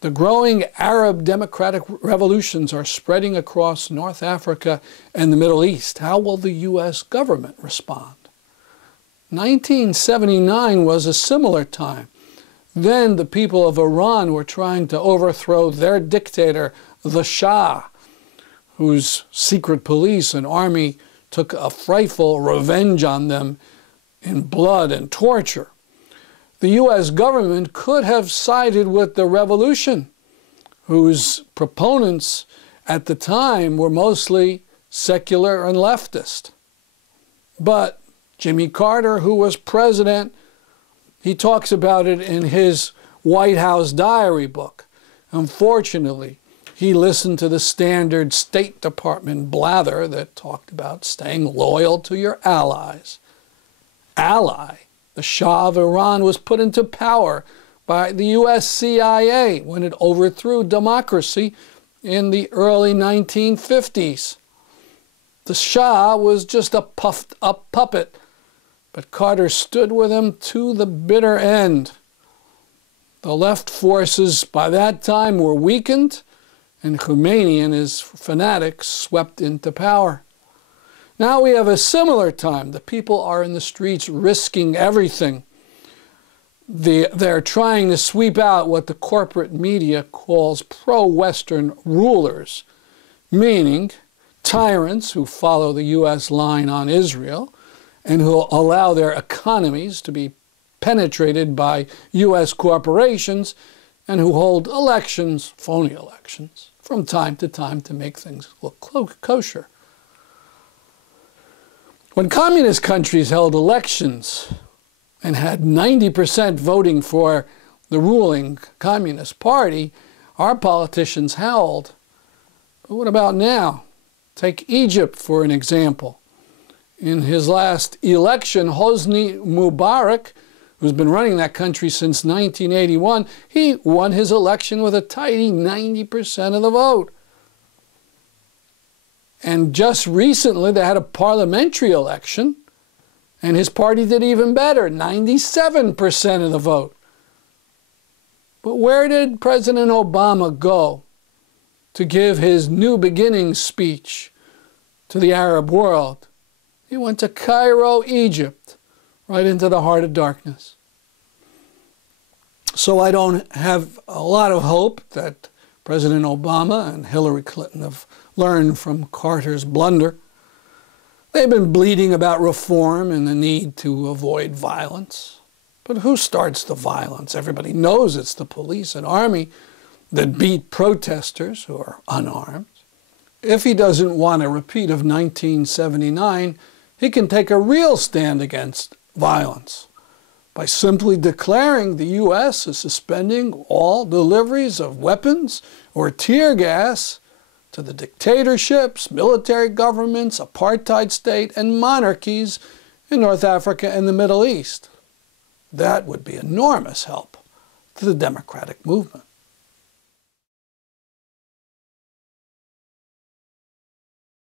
The growing Arab democratic revolutions are spreading across North Africa and the Middle East. How will the U.S. government respond? 1979 was a similar time. Then the people of Iran were trying to overthrow their dictator, the Shah, whose secret police and army took a frightful revenge on them in blood and torture. The U.S. government could have sided with the revolution, whose proponents at the time were mostly secular and leftist. But Jimmy Carter, who was president, he talks about it in his White House diary book. Unfortunately, he listened to the standard State Department blather that talked about staying loyal to your allies. Ally, the Shah of Iran, was put into power by the U.S. CIA when it overthrew democracy in the early 1950s. The Shah was just a puffed-up puppet, but Carter stood with him to the bitter end. The left forces by that time were weakened, and Khomeini and his fanatics swept into power. Now we have a similar time. The people are in the streets risking everything. They're trying to sweep out what the corporate media calls pro-Western rulers, meaning tyrants who follow the U.S. line on Israel and who allow their economies to be penetrated by U.S. corporations and who hold elections, phony elections, from time to make things look kosher. When communist countries held elections and had 90% voting for the ruling Communist Party, our politicians howled. But what about now? Take Egypt for an example. In his last election, Hosni Mubarak, who's been running that country since 1981, he won his election with a tidy 90% of the vote. And just recently, they had a parliamentary election, and his party did even better, 97% of the vote. But where did President Obama go to give his New Beginnings speech to the Arab world? He went to Cairo, Egypt, right into the heart of darkness. So I don't have a lot of hope that President Obama and Hillary Clinton have learned from Carter's blunder. They've been bleating about reform and the need to avoid violence. But who starts the violence? Everybody knows it's the police and army that beat protesters who are unarmed. If he doesn't want a repeat of 1979, he can take a real stand against violence by simply declaring the U.S. is suspending all deliveries of weapons or tear gas to the dictatorships, military governments, apartheid state, and monarchies in North Africa and the Middle East. That would be enormous help to the democratic movement.